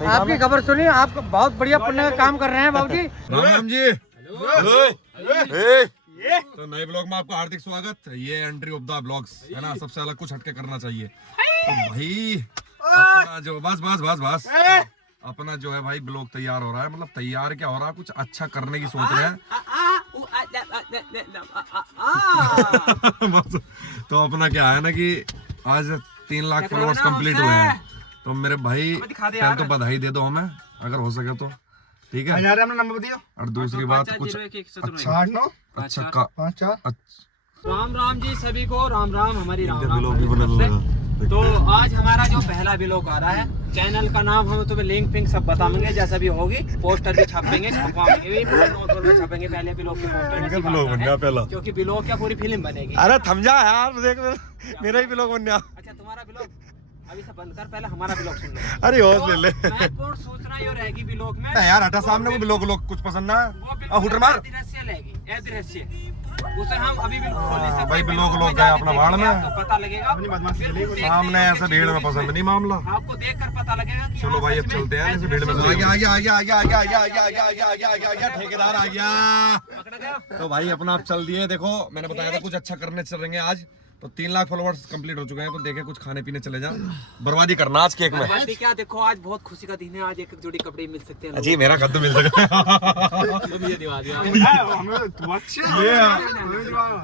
आपकी खबर सुनी, आप बहुत बढ़िया पुण्य का काम कर रहे हैं बाबूजी। राम जी। तो नए ब्लॉग में आपका हार्दिक स्वागत। ये एंट्री ऑफ द ब्लॉग्स है ना, सबसे अलग कुछ हटके करना चाहिए। तो भाई अपना जो बस अपना जो है भाई ब्लॉग तैयार हो रहा है, मतलब तैयार क्या हो रहा है, कुछ अच्छा करने की सोच रहे हैं। तो अपना क्या है ना कि आज 3 लाख फॉलोअर्स कंप्लीट हुए हैं, तो मेरे भाई पहले तो बधाई दे दो हमें अगर हो सके तो, ठीक है। नंबर दियो। और दूसरी बात कुछ अच्छा राम राम जी सभी को, राम राम। हमारी राम तो आज हमारा जो पहला ब्लॉग आ रहा है, चैनल का नाम हम तुम्हें लिंक पिंक सब बताएंगे, जैसा भी होगी। पोस्टर भी छापेंगे, छपवाएंगे, छापेंगे पहले ब्लॉग के पोस्टर, पहला क्योंकि ब्लॉग क्या पूरी फिल्म बनेगी। अरे थम जा यार, देख मेरा ही ब्लॉग बन गया। अच्छा तुम्हारा ब्लॉग अभी सब बंद कर, पहले हमारा ब्लॉग सुन लो। अरे होश ले ले महत्वपूर्ण सूचना ये रहेगी ब्लॉग में यार, हटा सामने को ब्लॉग कुछ पसंद ना हुटर मार दृश्य उसे हम अभी भी खोल नहीं सकते भाई। ब्लॉग गए अपना बाढ़ में, आपको पता लगेगा। सामने ऐसा भीड़ में पसंद नहीं मामला। आपको देखकर पता लगेगा। चलो भाई अब चलते हैं, ऐसे भीड़ में ठेकेदार आ गया। तो भाई अपना आप चल दिए। देखो मैंने बताया था कुछ अच्छा करने चलेंगे आज, तो 3 लाख फॉलोअर्स कंप्लीट हो चुके हैं, तो देखे कुछ खाने पीने चले जा। बर्बादी करना आज केक में। बर्बादी क्या, देखो आज बहुत खुशी का दिन है, आज एक जोड़ी कपड़े मिल सकते हैं। जी मेरा कद्दू मिल सके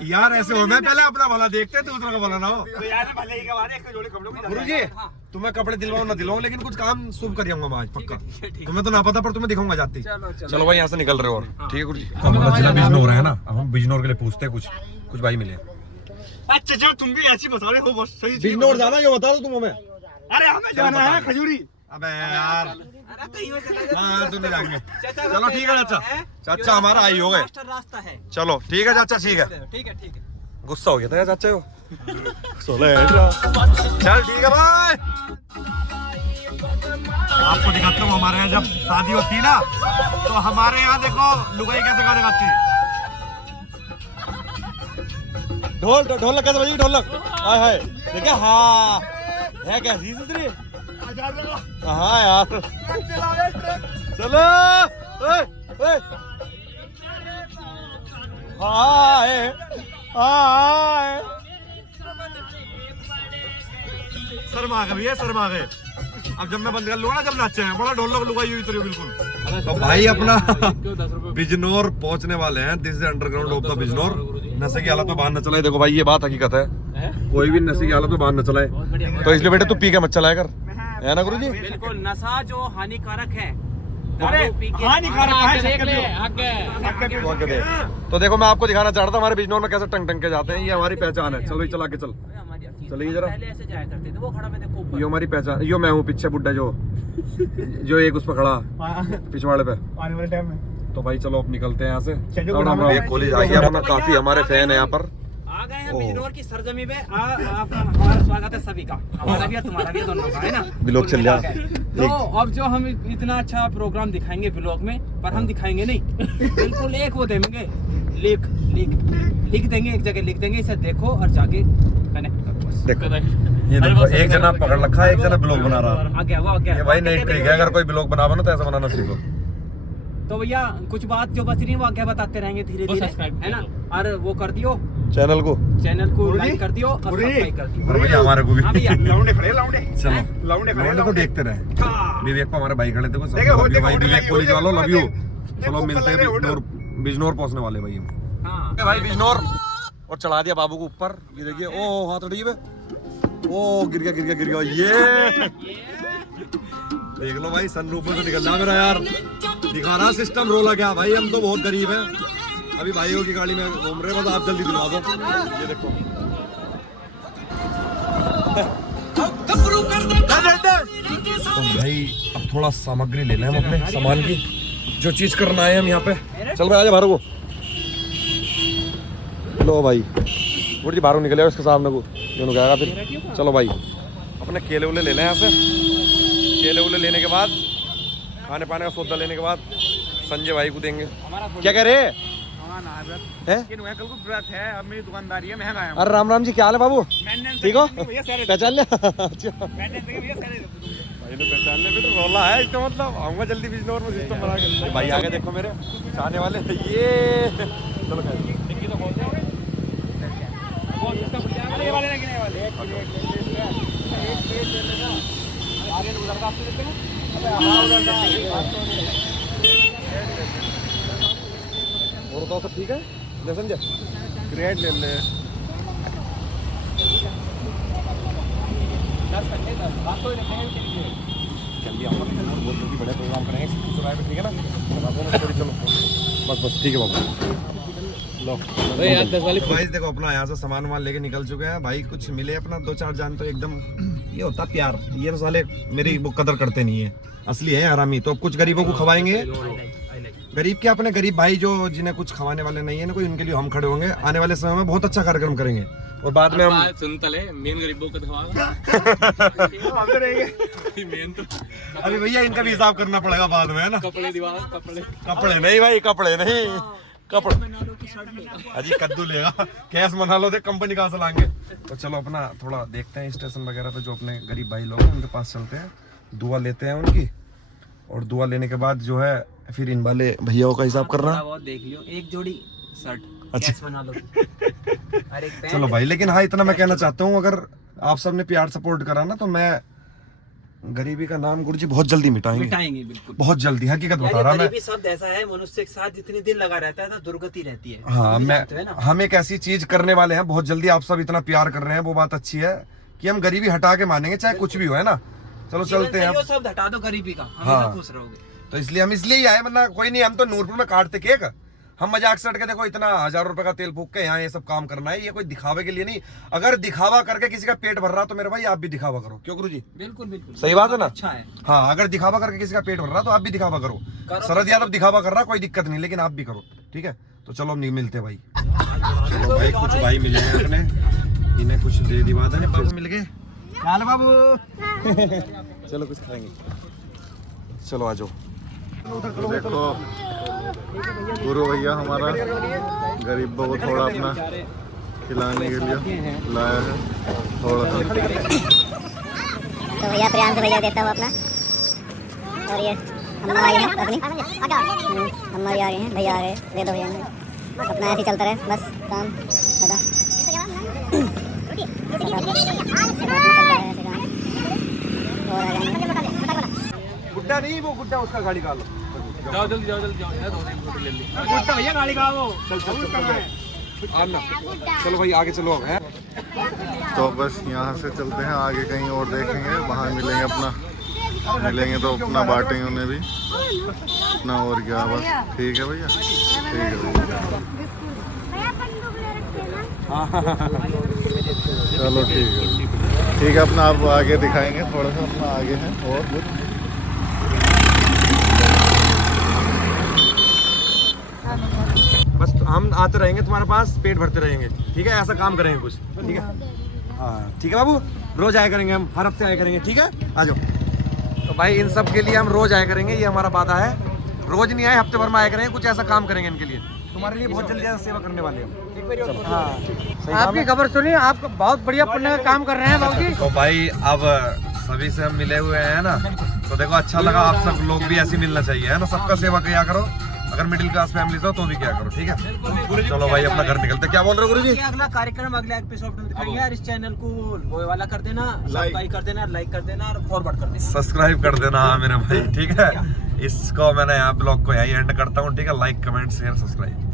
यार, ऐसे हो। मैं पहले अपना भला देखते, दूसरा का भला ना हो। गुरुजी तुम्हें कपड़े दिलवाओ ना दिलवाओ, लेकिन कुछ काम शुभ कर जाऊंगा मैं आज पक्का। तुम्हें तो ना पता, पर तुम्हें दिखाऊंगा जाती। चलो भाई यहाँ से निकल रहे हो। और ठीक है गुरुजी, हमारा जिला बिजनौर है ना, अब हम बिजनौर के लिए पूछते हैं कुछ भाई मिले। अच्छा तुम भी ऐसी बता रहे हो, बस सही बिजनौर जाना जो बता दो तुम हमें। अरे हमें जाना है खजूरी। अबे यार हाँ तुम जाएंगे। चलो ठीक है चाचा, चाचा हमारा आई हो गए। रास्ता है। चलो ठीक है चाचा, ठीक है। ठीक है। गुस्सा हो गया था चाचा को। चल ठीक है भाई, आपको दिखाता हूँ हमारे यहाँ जब शादी होती है ना, तो हमारे यहाँ देखो लुगाई कैसे गाने गाती है। ढोलक कैसे बजेगी? ढोलक हाय हाय देखा, हाँ है कैसी सुधरी। हाँ यार चलो शर्मा गए भैया, शर्मा गए। अब जब मैं बंद कर लूंगा ना, जब नाचे हैं बड़ा ढोलक लुगाई हुई तेरी बिल्कुल। तो भाई अपना बिजनौर पहुंचने वाले हैं। This is underground of the Bijnor. नशे की हालत में बाहर न चलाए। देखो भाई ये बात हकीकत है, कोई भी नशे की हालत में बाहर न चलाए। तो इसलिए बेटे तू पी के मत चलाया कर, है ना गुरुजी? बिल्कुल, नशा जो हानिकारक है, तो देखो मैं आपको दिखाना चाहता हूँ हमारे बिजनौर में कैसे टंग के जाते हैं। ये हमारी पहचान है। चलो चला के चल, चलिए जरा। ये हमारी पहचान, यो मैं हूँ पीछे बुड्ढा जो एक उस पर खड़ा पिछवाड़े पे आने वाले टाइम में। तो भाई चलो अब निकलते हैं यहाँ से। और हम एक कॉलेज आ गया अपना, काफी हमारे फैन है यहाँ पर। आ गए हैं बिजनौर की सरजमी पे। हमारा स्वागत है सभी का, हमारा भी और तुम्हारा भी, दोनों का है ना। ब्लॉग चल रहा। तो अब जो हम इतना अच्छा प्रोग्राम दिखाएंगे ब्लॉग में, पर हम दिखाएंगे नहीं, बिल्कुल एक वो देंगे, लिख देंगे, एक जगह लिख देंगे, इसे देखो और जाके कनेक्ट करो। देखो ये देखो, एक जना पकड़ रखा है, एक जना ब्लॉग बना रहा है। आ गया ये भाई नहीं ट्रिक है, अगर कोई ब्लॉग बनावा ना तो ऐसा बनाना सीखो। तो भैया कुछ बात जो बच रही है वो आगे बताते रहेंगे धीरे धीरे, है ना। और वो कर दियो चैनल को लाइक कर दियो और सब्सक्राइब कर दियो। और भैया हमारे को भी लाउंडे खड़े, लाउंडे चलो लाउंडे को देखते रहे। विवेक पर हमारे भाई खड़े थे, भाई विवेक कॉलेज वालों लव यू। चलो मिलते हैं बिजनौर पहुंचने वाले भाई हम। हाँ भाई बिजनौर, और चढ़ा दिया बाबू को ऊपर। ये देखिए, ओ हाथ उठी पे, ओ गिर गया ये देख लो भाई, सनरूफ से निकल रहा मेरा यार। दिखा रहा सिस्टम रोला क्या भाई, हम तो बहुत गरीब हैं। अभी भाइयों की गाड़ी में घूम रहे हैं, बस आप जल्दी दिलवा दो। ये देखो तो भाई अब थोड़ा सामग्री ले लें हम अपने सामान की, जो चीज करना है हम यहाँ पे। चल भाई आजा बाहर को, लो भाई जी बाहर निकले उसके सामने को दोनों गएगा फिर। चलो भाई अपने केले उले ले लें यहाँ से। केले उले लेने के बाद, खाने पाने का सौदा लेने के बाद संजय भाई को देंगे। क्या कह रहे हैं? कल को व्रत है, अब मेरी दुकानदारी है, महंगा है। अरे राम राम जी, क्या हाल है बाबू? ठीक हो? पहचान लिया? भाई ने पहचान ले बेटा, रोला है इसका मतलब आऊंगा जल्दी बिजनौर में सिस्टम बना के। भाई आगे देखो मेरे चाहने वाले ये चलो डिक्की तो खोलते हैं बहुत इसका बढ़िया वाले वाले ना गिने वाले आगे उधर का आपसे देते हैं। अबे हां उधर और तो सब ठीक है ले समझे ग्रेड ले ले जल्दी आओ बहुत जल्दी बड़े प्रोग्राम करेंगे सुनाए पे ठीक है ना चलो बस बस ठीक है बाबू लो भाई यार 10 वाली भाई देखो अपना यहाँ से सामान वामान लेके निकल चुके हैं भाई। कुछ मिले अपना 2-4 जान तो एकदम ये होता प्यार। ये तो साले मेरी वो कदर करते नहीं है, असली है हरामी। तो अब कुछ गरीबों को खवाएंगे। गरीब क्या अपने गरीब भाई जो जिन्हें कुछ खवाने वाले नहीं है ना कोई, उनके लिए हम खड़े होंगे। आने वाले समय में बहुत अच्छा कार्यक्रम करेंगे और बाद में हम सुन तले मेन गरीबों को मेन तो अभी भैया इनका भी हिसाब करना पड़ेगा बाद में है ना। कपड़े दीवार कपड़े नहीं भाई कपड़े नहीं कपड़े अजी कद्दू लेगा कैश मना लो दे कंपनी कहाँ से लाएंगे। तो चलो अपना थोड़ा देखते हैं स्टेशन वगैरह पे जो अपने गरीब भाई लोग हैं उनके पास चलते हैं, दुआ लेते हैं उनकी। और दुआ लेने के बाद जो है फिर इन वाले भैया का हिसाब करना। बहुत देख लियो एक जोड़ी शर्ट अच्छा बना लो और एक पैंट। चलो भाई लेकिन हाँ इतना मैं कहना चाहता हूँ अगर आप सबने प्यार सपोर्ट करा ना तो मैं गरीबी का नाम गुरुजी बहुत जल्दी मिटाएंगे बिल्कुल बहुत जल्दी। हकीकत बता रहा मैं। गरीबी शब्द ऐसा है मनुष्य के साथ जितने दिन लगा रहता है तो दुर्गति रहती है। हाँ हम एक ऐसी चीज करने वाले हैं बहुत जल्दी। आप सब इतना प्यार कर रहे हैं वो बात अच्छी है कि हम गरीबी हटा के मानेंगे चाहे कुछ भी हो है ना। चलो चलते हैं शब्द हटा दो गरीबी का, हाँ खुश रहोगे। तो इसलिए हम इसलिए ही आए वरना कोई नहीं। हम तो नूरपुर में काटते केक, हम मजाक से के देखो इतना 1000 रुपए का तेल फूक के यहाँ ये सब काम करना है। ये कोई दिखावे के लिए नहीं। अगर दिखावा करके किसी का पेट भर रहा तो मेरे भाई आप भी दिखावा करो। क्यों गुरुजी? बिल्कुल बिल्कुल सही बात है ना। अच्छा है हाँ अगर दिखावा करके किसी का पेट भर रहा तो आप भी दिखावा करो। शरद यादव दिखावा कर रहा कोई दिक्कत नहीं, लेकिन आप भी करो ठीक है। तो चलो हम नहीं मिलते भाई। चलो भाई कुछ भाई मिले हैं अपने, इन्हें कुछ दे दिवा दें। बाबू मिल गए लाल बाबू चलो कुछ खाएंगे। चलो आ जाओ। देखो गुरु भैया हमारा गरीबों को थोड़ा अपना खिलाने के लिए लाया है थोड़ा सा। तो भैया प्रियांश भैया देता हूँ अपना। और ये अम्मा आई है अपनी, अम्मा भी आ रही हैं, भैया आ रहे हैं, दे दो भैया अपना। ऐसे ही चलता रहे बस काम दादा गुड्डा नहीं वो गुड्डा उसका गाड़ी का लो। जाओ जल्दी जाओ जल्दी जाओ यार 2 फोटो ले ली। गुड्डा भैया गाड़ी का वो चल चल चल आना। चलो भाई आगे चलो है। तो बस यहाँ से चलते हैं आगे कहीं और देखेंगे, वहाँ मिलेंगे अपना, मिलेंगे तो अपना बांटेंगे उन्हें भी अपना। और क्या बस ठीक है भैया, ठीक है भैया चलो ठीक है अपना। आप आगे दिखाएंगे थोड़ा सा अपना आगे है और कुछ बस हम आते रहेंगे तुम्हारे पास, पेट भरते रहेंगे ठीक है। ऐसा काम करेंगे कुछ ठीक है। हाँ ठीक है बाबू, रोज आया करेंगे हम, हर हफ्ते आया करेंगे ठीक है। आ जाओ। तो भाई इन सब के लिए हम रोज आया करेंगे, ये हमारा वादा है। रोज नहीं आए हफ्ते भर में आया करेंगे, कुछ ऐसा काम करेंगे इनके लिए। तुम्हारे लिए बहुत जल्दी सेवा करने वाले हैं। हाँ आपकी खबर सुनी, आप बहुत बढ़िया पुण्य का काम कर रहे हैं बाबूजी। तो भाई अब सभी से हम मिले हुए हैं ना, तो देखो अच्छा लगा। आप सब लोग भी ऐसे मिलना चाहिए है ना, सबका सेवा किया करो। अगर मिडिल क्लास फैमिली हो तो भी क्या करो ठीक है। चलो भाई अपना घर निकलते। क्या बोल रहे हो गुरुजी? अगला कार्यक्रम अगले एपिसोड में दिखाएंगे यार। इस चैनल को वो वाला कर देना, सब्सक्राइब कर देना, लाइक कर देना और फॉरवर्ड कर देना, सब्सक्राइब कर देना। हाँ मेरे भाई ठीक है। इसको मैंने यहाँ ब्लॉग को यही एंड करता हूँ ठीक है। Like comment share subscribe.